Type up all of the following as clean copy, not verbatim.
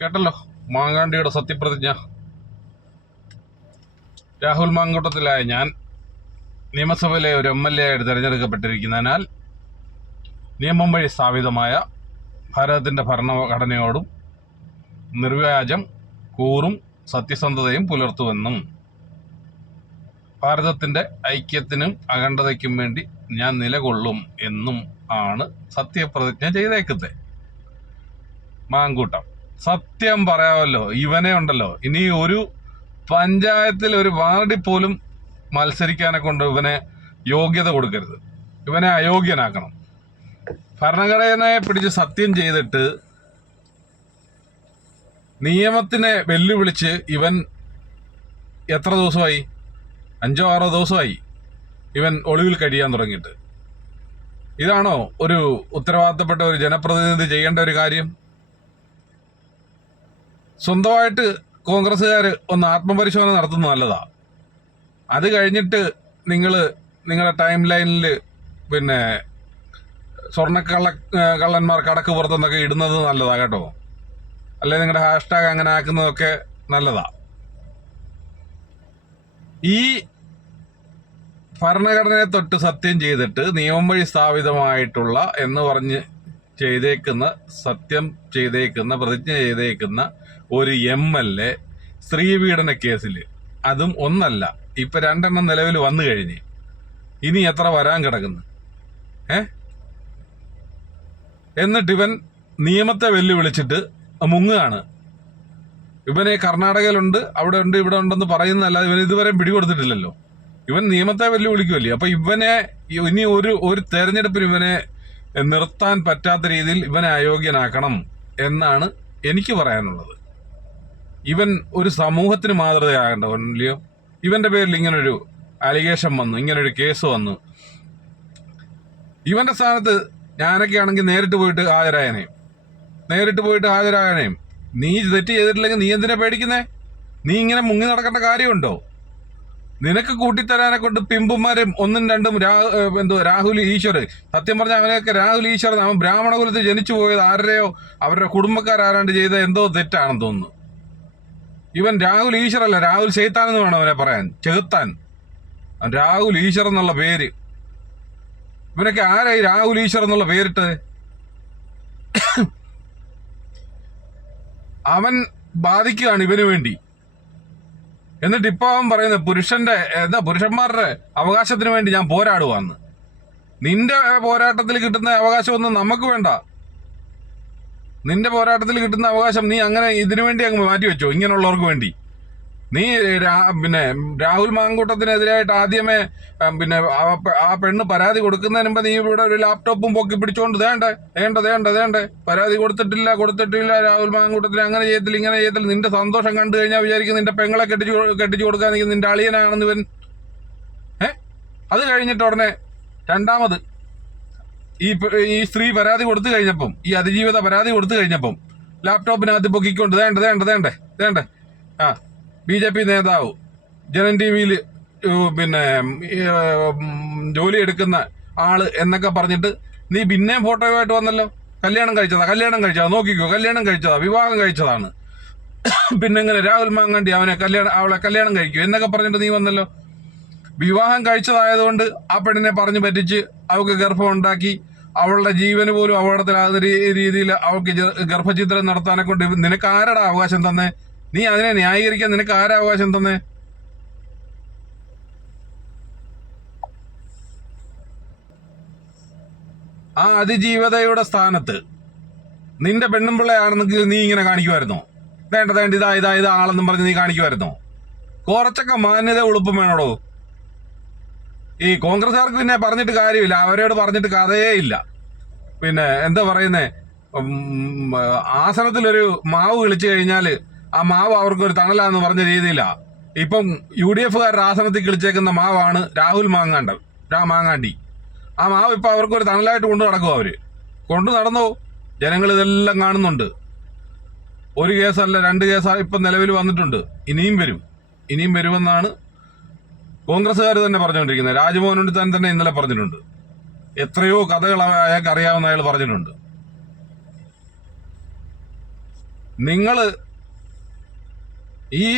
കേട്ടല്ലോ മാങ്ങാണ്ടിയുടെ സത്യപ്രതിജ്ഞ. രാഹുൽ മാങ്കൂട്ടത്തിലായ ഞാൻ നിയമസഭയിലെ ഒരു MLA ആയിട്ട് തിരഞ്ഞെടുക്കപ്പെട്ടിരിക്കുന്നതിനാൽ നിയമം വഴി സ്ഥാപിതമായ ഭാരതത്തിൻ്റെ ഭരണഘടനയോടും നിർവ്യാജം കൂറും സത്യസന്ധതയും പുലർത്തുമെന്നും ഭാരതത്തിൻ്റെ ഐക്യത്തിനും അഖണ്ഡതയ്ക്കും വേണ്ടി ഞാൻ നിലകൊള്ളും എന്നും ആണ് സത്യപ്രതിജ്ഞ ചെയ്തേക്കുന്നത്. മാങ്കൂട്ടം സത്യം പറയാമല്ലോ, ഇവനെ ഉണ്ടല്ലോ ഇനി ഒരു പഞ്ചായത്തിൽ ഒരു വാർഡിൽ പോലും മത്സരിക്കാനെ കൊണ്ട് ഇവനെ യോഗ്യത കൊടുക്കരുത്, ഇവനെ അയോഗ്യനാക്കണം. ഭരണഘടനയെ പിടിച്ച് സത്യം ചെയ്തിട്ട് നിയമത്തിനെ വെല്ലുവിളിച്ച് ഇവൻ എത്ര ദിവസമായി? 5-6 ദിവസമായി ഇവൻ ഒളിവിൽ കഴിയാൻ തുടങ്ങിയിട്ട്. ഇതാണോ ഒരു ഉത്തരവാദിത്തപ്പെട്ട ഒരു ജനപ്രതിനിധി ചെയ്യേണ്ട ഒരു കാര്യം? സ്വന്തമായിട്ട് കോൺഗ്രസ്സുകാർ ഒന്ന് ആത്മപരിശോധന നടത്തുന്നത് നല്ലതാ. അത് കഴിഞ്ഞിട്ട് നിങ്ങളുടെ ടൈം ലൈനിൽ പിന്നെ കള്ളന്മാർ കടക്ക് പുറത്തുനിന്നൊക്കെ ഇടുന്നത് നല്ലതാ കേട്ടോ. അല്ലെങ്കിൽ നിങ്ങളുടെ ഹാഷ്ടാഗ് അങ്ങനെ ആക്കുന്നതൊക്കെ നല്ലതാ. ഈ ഭരണഘടനയെ തൊട്ട് സത്യം ചെയ്തിട്ട് നിയമം വഴി സ്ഥാപിതമായിട്ടുള്ള എന്ന് പറഞ്ഞ് പ്രതിജ്ഞ ചെയ്തേക്കുന്ന ഒരു MLA സ്ത്രീപീഡന കേസിൽ, അതും ഒന്നല്ല, ഇപ്പൊ 2 നിലവിൽ വന്നു കഴിഞ്ഞ് ഇനി എത്ര വരാൻ കിടക്കുന്നു? എന്നിട്ട് ഇവൻ നിയമത്തെ വെല്ലുവിളിച്ചിട്ട് മുങ്ങുകയാണ്. ഇവനെ കർണാടകയിലുണ്ട്, അവിടെ ഉണ്ട്, ഇവിടെ ഉണ്ടെന്ന് പറയുന്നതല്ലാതെ ഇവൻ ഇതുവരെ പിടികൊടുത്തിട്ടില്ലല്ലോ. ഇവൻ നിയമത്തെ വെല്ലുവിളിക്കുമല്ലേ. അപ്പൊ ഇവനെ ഇനി ഒരു തെരഞ്ഞെടുപ്പിൽ ഇവനെ നിർത്താൻ പറ്റാത്ത രീതിയിൽ ഇവനെ അയോഗ്യനാക്കണം എന്നാണ് എനിക്ക് പറയാനുള്ളത്. ഇവൻ ഒരു സമൂഹത്തിന് മാതൃകയാകേണ്ടവനല്ലയോ? ഇവന്റെ പേരിൽ ഇങ്ങനൊരു അലിഗേഷൻ വന്നു, ഇങ്ങനൊരു കേസ് വന്നു. ഇവന്റെ സ്ഥാനത്ത് ഞാനൊക്കെ ആണെങ്കിൽ നേരിട്ട് പോയിട്ട് ഹാജരായനേയും. നീ തെറ്റ് ചെയ്തിട്ടില്ലെങ്കിൽ നീ എന്തിനാ പേടിക്കുന്നേ? നീ ഇങ്ങനെ മുങ്ങി നടക്കേണ്ട കാര്യമുണ്ടോ? നിനക്ക് കൂട്ടിത്തരാനെ കൊണ്ട് പിമ്പുമാരും 1ഉം 2ഉം രാഹുൽ ഈശ്വർ. സത്യം പറഞ്ഞാൽ അവനെയൊക്കെ രാഹുൽ ഈശ്വർ, അവൻ ബ്രാഹ്മണ കുലത്തിൽ ജനിച്ചു പോയത് ആരുടെയോ അവരുടെ കുടുംബക്കാരാണ്ട് ചെയ്ത എന്തോ തെറ്റാണെന്ന് തോന്നുന്നു. ഇവൻ രാഹുൽ ഈശ്വർ അല്ല, രാഹുൽ ശൈത്താൻ എന്ന് വേണം അവനെ പറയാൻ, ചെകുത്താൻ. രാഹുൽ ഈശ്വർ എന്നുള്ള പേര്, ഇവനൊക്കെ ആരായി രാഹുൽ ഈശ്വർ എന്നുള്ള പേരിട്ടത്? അവൻ ബാധിക്കുകയാണ് ഇവന് വേണ്ടി. എന്നിട്ട് ഇപ്പൊ അവൻ പറയുന്നത് പുരുഷന്മാരുടെ അവകാശത്തിന് വേണ്ടി ഞാൻ പോരാടുവാന്ന്. നിന്റെ പോരാട്ടത്തിൽ കിട്ടുന്ന അവകാശമൊന്നും നമുക്ക് വേണ്ട. നിന്റെ പോരാട്ടത്തിൽ കിട്ടുന്ന അവകാശം നീ അങ്ങനെ ഇതിനു വേണ്ടി അങ്ങ് മാറ്റിവെച്ചോ, ഇങ്ങനെയുള്ളവർക്ക് വേണ്ടി. നീ രാഹുൽ മാങ്കൂട്ടത്തിനെതിരായിട്ട് ആദ്യമേ ആ പെണ്ണ് പരാതി കൊടുക്കുന്നതിന് മുമ്പ് നീ ഇവിടെ ഒരു ലാപ്ടോപ്പും പൊക്കി പിടിച്ചോണ്ട് ദേണ്ട പരാതി കൊടുത്തിട്ടില്ല രാഹുൽ മാങ്കൂട്ടത്തിന് അങ്ങനെ ചെയ്യത്തില്ല ഇങ്ങനെ ചെയ്യത്തില്ല. നിന്റെ സന്തോഷം കണ്ടു കഴിഞ്ഞാൽ വിചാരിക്കും നിന്റെ പെങ്ങളെ കെട്ടിച്ചു കൊടുക്കാൻ നിന്റെ അളിയനാണെന്ന് ഇവൻ. അത് കഴിഞ്ഞിട്ട് ഉടനെ രണ്ടാമത് ഈ സ്ത്രീ പരാതി കൊടുത്തു കഴിഞ്ഞപ്പം, ഈ അതിജീവിത പരാതി കൊടുത്തു കഴിഞ്ഞപ്പം ലാപ്ടോപ്പിനകത്ത് പൊക്കിക്കൊണ്ട് ദേണ്ട BJP നേതാവ് ജനൻ TV ജോലി എടുക്കുന്ന ആള് എന്നൊക്കെ പറഞ്ഞിട്ട് നീ പിന്നെയും ഫോട്ടോയുമായിട്ട് വന്നല്ലോ. കല്യാണം കഴിച്ചതാ നോക്കിക്കോ, കല്യാണം കഴിച്ചതാ, വിവാഹം കഴിച്ചതാണ്. പിന്നെ എങ്ങനെ രാഹുൽ മാങ്ങാണ്ടി അവളെ കല്യാണം കഴിക്കും എന്നൊക്കെ പറഞ്ഞിട്ട് നീ വന്നല്ലോ. വിവാഹം കഴിച്ചതായതുകൊണ്ട് ആ പെണ്ണിനെ പറഞ്ഞു പറ്റിച്ച് അവൾക്ക് ഗർഭം ഉണ്ടാക്കി, അവളുടെ ജീവന് പോലും അപകടത്തിലാകുന്ന രീതിയിൽ അവൾക്ക് ഗർഭചിത്രം നടത്താനെ കൊണ്ട് നിനക്ക് ആരടാ അവകാശം തന്നെ? നീ അതിനെ ന്യായീകരിക്കാൻ നിനക്ക് ആരാ അവകാശം തന്നെ? ആ അതിജീവതയുടെ സ്ഥാനത്ത് നിന്റെ പെണ്ണുമ്പിള്ളയാണെന്നെങ്കിൽ നീ ഇങ്ങനെ കാണിക്കുമായിരുന്നോ? വേണ്ട ഇതാ ആളെന്നും പറഞ്ഞ് നീ കാണിക്കുമായിരുന്നോ? കുറച്ചൊക്കെ മാന്യത ഉളുപ്പും വേണോടോ. ഈ കോൺഗ്രസ്സുകാർക്ക് പിന്നെ പറഞ്ഞിട്ട് കാര്യമില്ല, അവരോട് പറഞ്ഞിട്ട് കഥയേ ഇല്ല. എന്താ പറയുന്നേ, ആസനത്തിലൊരു മാവ് കളിച്ചു കഴിഞ്ഞാൽ ആ മാവ് അവർക്കൊരു തണലാന്ന് പറഞ്ഞ രീതിയിലാ ഇപ്പം UDFകാരുടെ ആസനത്തിൽ കളിച്ചേക്കുന്ന മാവാണ് രാഹുൽ മാങ്ങാണ്ടി. ആ മാവ് ഇപ്പൊ അവർക്കൊരു തണലായിട്ട് കൊണ്ടു നടക്കും. കൊണ്ടു നടന്നോ? ജനങ്ങൾ ഇതെല്ലാം കാണുന്നുണ്ട്. 1 കേസല്ല 2 കേസ് ഇപ്പം നിലവിൽ വന്നിട്ടുണ്ട്. ഇനിയും വരുമെന്നാണ് കോൺഗ്രസ്സുകാർ തന്നെ പറഞ്ഞുകൊണ്ടിരിക്കുന്നത്. രാജ്മോഹൻ ഉണ്ണിത്താൻ തന്നെ ഇന്നലെ പറഞ്ഞിട്ടുണ്ട്. എത്രയോ കഥകൾ അയാൾക്ക് അറിയാവുന്ന അയാൾ പറഞ്ഞിട്ടുണ്ട്. നിങ്ങൾ ഈ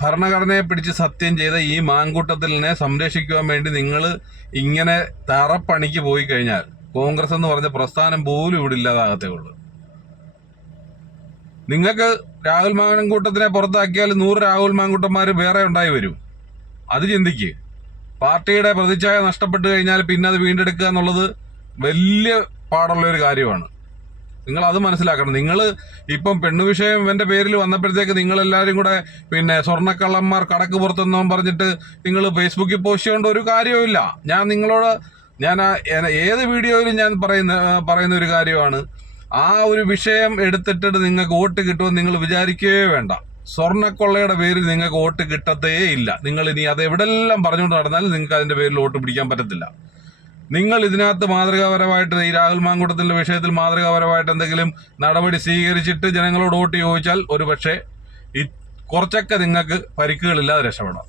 ഭരണഘടനയെ പിടിച്ച് സത്യം ചെയ്ത ഈ മാങ്കൂട്ടത്തിലിനെ സംരക്ഷിക്കുവാൻ വേണ്ടി നിങ്ങൾ ഇങ്ങനെ തറപ്പണിക്ക് പോയി കഴിഞ്ഞാൽ കോൺഗ്രസ് എന്ന് പറഞ്ഞ പ്രസ്ഥാനം പോലും ഇവിടെ ഇല്ലാതാകത്തേ ഉള്ളൂ. നിങ്ങൾക്ക് രാഹുൽ മാങ്കൂട്ടത്തിനെ പുറത്താക്കിയാൽ 100 രാഹുൽ മാങ്കൂട്ടന്മാർ വേറെ ഉണ്ടായി വരും. അത് ചിന്തിക്ക്. പാർട്ടിയുടെ പ്രതിച്ഛായ നഷ്ടപ്പെട്ടു കഴിഞ്ഞാൽ പിന്നെ അത് വീണ്ടെടുക്കുക എന്നുള്ളത് വലിയ പാടുള്ള ഒരു കാര്യമാണ്. നിങ്ങൾ അത് മനസ്സിലാക്കണം. നിങ്ങൾ ഇപ്പം പെണ്ണു വിഷയം എൻ്റെ പേരിൽ വന്നപ്പോഴത്തേക്ക് നിങ്ങളെല്ലാവരും കൂടെ പിന്നെ സ്വർണ്ണക്കള്ളന്മാർ കടക്ക് പുറത്തെന്നും പറഞ്ഞിട്ട് നിങ്ങൾ ഫേസ്ബുക്കിൽ പോസ്റ്റ് ചെയ്യേണ്ട ഒരു കാര്യവുമില്ല. ഞാൻ നിങ്ങളോട് ഏത് വീഡിയോയിലും ഞാൻ പറയുന്ന ഒരു കാര്യമാണ്, ആ ഒരു വിഷയം എടുത്തിട്ട് നിങ്ങൾക്ക് വോട്ട് കിട്ടുമെന്ന് നിങ്ങൾ വിചാരിക്കുകയേ വേണ്ട. സ്വർണ്ണക്കൊള്ളയുടെ പേരിൽ നിങ്ങൾക്ക് വോട്ട് കിട്ടത്തേ ഇല്ല. നിങ്ങൾ ഇനി അത് എവിടെല്ലാം പറഞ്ഞുകൊണ്ട് നടന്നാലും നിങ്ങൾക്ക് അതിൻ്റെ പേരിൽ വോട്ട് പിടിക്കാൻ പറ്റത്തില്ല. നിങ്ങൾ ഇതിനകത്ത് മാതൃകാപരമായിട്ട് ഈ രാഹുൽ മാങ്കൂട്ടത്തിൻ്റെ വിഷയത്തിൽ മാതൃകാപരമായിട്ട് എന്തെങ്കിലും നടപടി സ്വീകരിച്ചിട്ട് ജനങ്ങളോട് വോട്ട് ചോദിച്ചാൽ ഒരു പക്ഷേ കുറച്ചൊക്കെ നിങ്ങൾക്ക് പരിക്കുകളില്ലാതെ രക്ഷപ്പെടാം.